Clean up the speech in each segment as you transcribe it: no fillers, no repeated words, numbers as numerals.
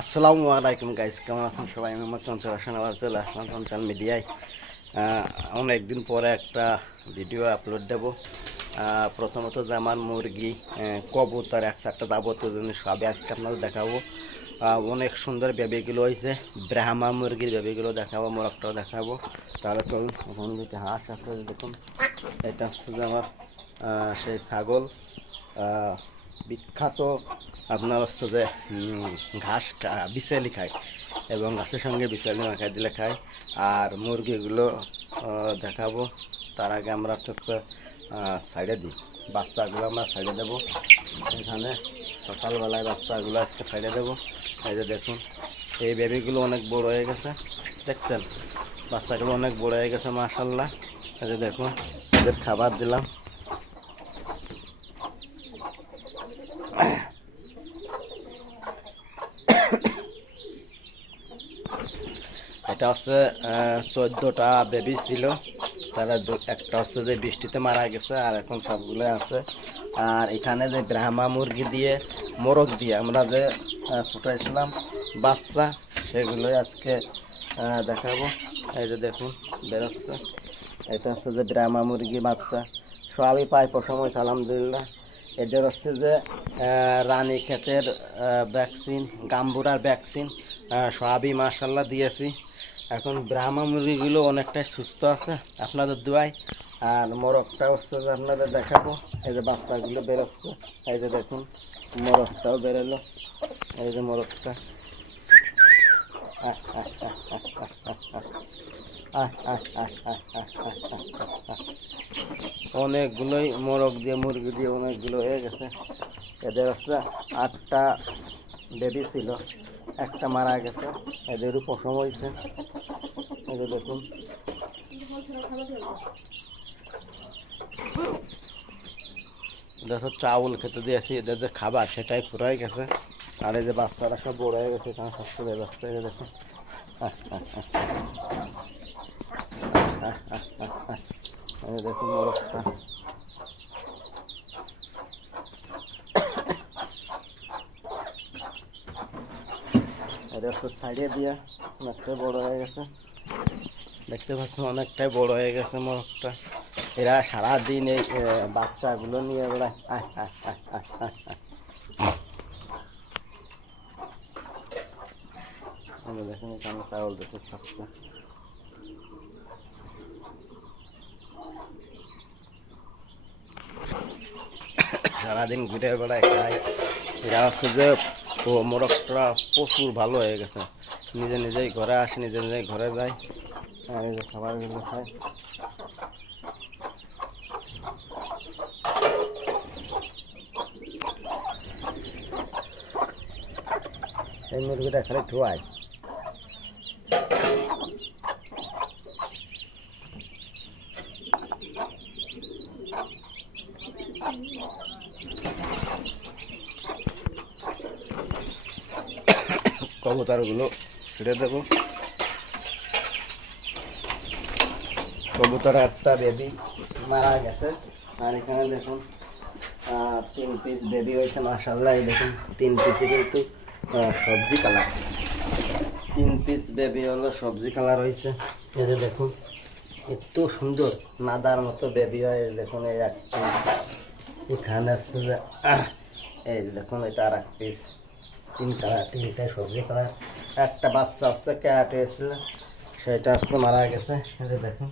আসসালামু আলাইকুম গাইস, কেমন আছেন সবাই? আমি আমার চঞ্চল হাসান আবার চলে আসলাম চঞ্চল মিডিয়ায়। অনেকদিন পরে একটা ভিডিও আপলোড দেবো। প্রথমত যে আমার মুরগি, কবুতর, একটা যাবতীয় জিনিস সবই আজকে আপনাদের দেখাবো। অনেক সুন্দর বেবিগুলো হয়েছে, ব্রাহ্মা মুরগির বেবিগুলো দেখাবো, মোরগটাও দেখাবো। তাহলে চলুন, এখন যদি হাঁস আছে দেখুন, এটা হচ্ছে যে আমার সেই ছাগল, বিখ্যাত আপনার হচ্ছে যে ঘাস বিছালি খায় এবং ঘাসের সঙ্গে বিছালি মাখাই দিলে খায়। আর মুরগিগুলো দেখাবো। তার আগে আমরা হচ্ছে সাইডে দিই, বাচ্চাগুলো আমরা সাইডে দেবো। এখানে সকালবেলায় বাচ্চাগুলো আজকে সাইডে দেবো। এই যে দেখুন, এই বেবিগুলো অনেক বড় হয়ে গেছে, দেখছেন? বাচ্চাগুলো অনেক বড় হয়ে গেছে মাশাল্লাহ। এই যে দেখুন, এদের খাবার দিলাম। এটা হচ্ছে 14টা বেবি ছিল, তারা একটা হচ্ছে যে বৃষ্টিতে মারা গেছে, আর এখন সবগুলো আছে। আর এখানে যে ব্রাহ্মা মুরগি দিয়ে মোরগ দিয়ে আমরা যে ফুটাইছিলাম বাচ্চা, সেগুলোই আজকে দেখাবো। এই যে দেখুন বেরোচ্ছে, এটা হচ্ছে যে ব্রাহ্মা মুরগি বাচ্চা, সবই পাই প্রথম হয়েছে আলহামদুলিল্লাহ। এদের হচ্ছে যে রানী ক্ষেতের ভ্যাকসিন, গাম্বুরার ভ্যাকসিন, সবই মাশাল্লাহ দিয়েছি। এখন ব্রাহ্মা মুরগিগুলো অনেকটাই সুস্থ আছে আপনাদের দোয়ায়। আর মোরগটা হচ্ছে যে আপনাদের দেখাবো। এই যে বাচ্চাগুলো বেরোচ্ছে, এই যে দেখুন মোরগটাও বেরোলো, এই যে মোরগটা। অনেকগুলোই মোরগ দিয়ে মুরগি দিয়ে অনেকগুলো হয়ে গেছে। এদের হচ্ছে 8টা বেবি ছিল, একটা মারা গেছে, এদেরও পশম হয়েছে। এই যে দেখুন, দেখো চাউল খেতে দিয়েছি, এদের যে খাবার সেটাই ফুরাই গেছে। আর এই যে বাচ্চারা সব বড় হয়ে গেছে, এখানে সব চলে যাচ্ছে। এই যে দেখুন, এই যে দেখুন মোরগটা। এটা হচ্ছে সাইডে দিয়ে অনেকটাই বড় হয়ে গেছে, দেখতে পাচ্ছেন অনেকটাই বড় হয়ে গেছে মোরগটা। এরা সারাদিন এই বাচ্চাগুলো নিয়ে বেড়ায়। দেখুন এখানে চাউল দেখে খাচ্ছে, সারাদিন ঘুরে বেড়ায় খায়। এরা হচ্ছে যে মোরগটা প্রচুর ভালো হয়ে গেছে, নিজে নিজেই ঘরে আসে, নিজে নিজেই ঘরে যায়, আর এই যে খাবারগুলো খায়। এই মুরগিটা খালি ধোয়ায়। কবুতরগুলো ছেড়ে দেবো। কবুতর একটা বেবি মারা গেছে, আর এখানে দেখুন 3 পিস বেবি হয়েছে মাশাআল্লাহ। এই দেখুন 3 পিসে কিন্তু সবজি কালার, 3 পিস বেবি হলো সবজি কালার হয়েছে। এই যে দেখুন এত সুন্দর নাদার মতো বেবি হয়। দেখুন এই এক পিস, এখানে আছে যে এই যে দেখুন এটা আর এক পিস, 3 কালার, 3টাই সবজি কালার। একটা বাচ্চা হচ্ছে ক্যাট হয়েছিল, সেটা হচ্ছে মারা গেছে। এই যে দেখুন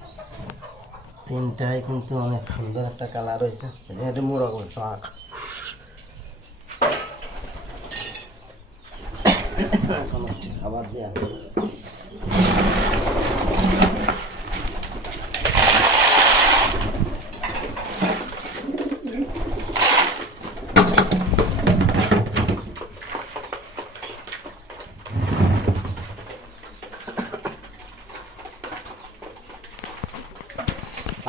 3টাই কিন্তু অনেক সুন্দর একটা কালার হয়েছে। এটা মোরগ শাক। এখন হচ্ছে খাবার দেওয়া হবে।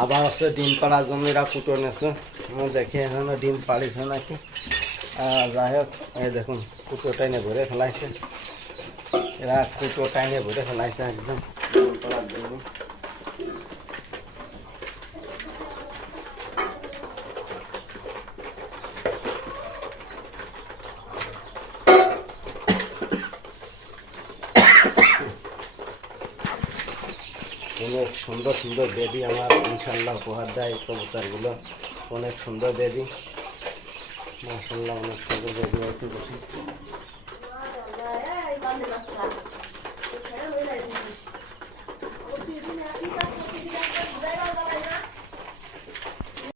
আবার হচ্ছে ডিম পাড়ার জন্য এরা ফুটো নেছে, দেখি এখনো ডিম পাড়িছে নাকি। যাই হোক, এই দেখুন কুটো টাইনে ভরে ফেলাইছে, এরা কুটো টাইনে ভরে ফেলাইছে একদম ডিম পাড়ার জন্য। অনেক সুন্দর সুন্দর বেবি আমার ইনশাল্লাহ উপহার দেয় কবুতরগুলো। অনেক সুন্দর বেবি, মাশাআল্লাহ অনেক সুন্দর বেবি হয়েছে।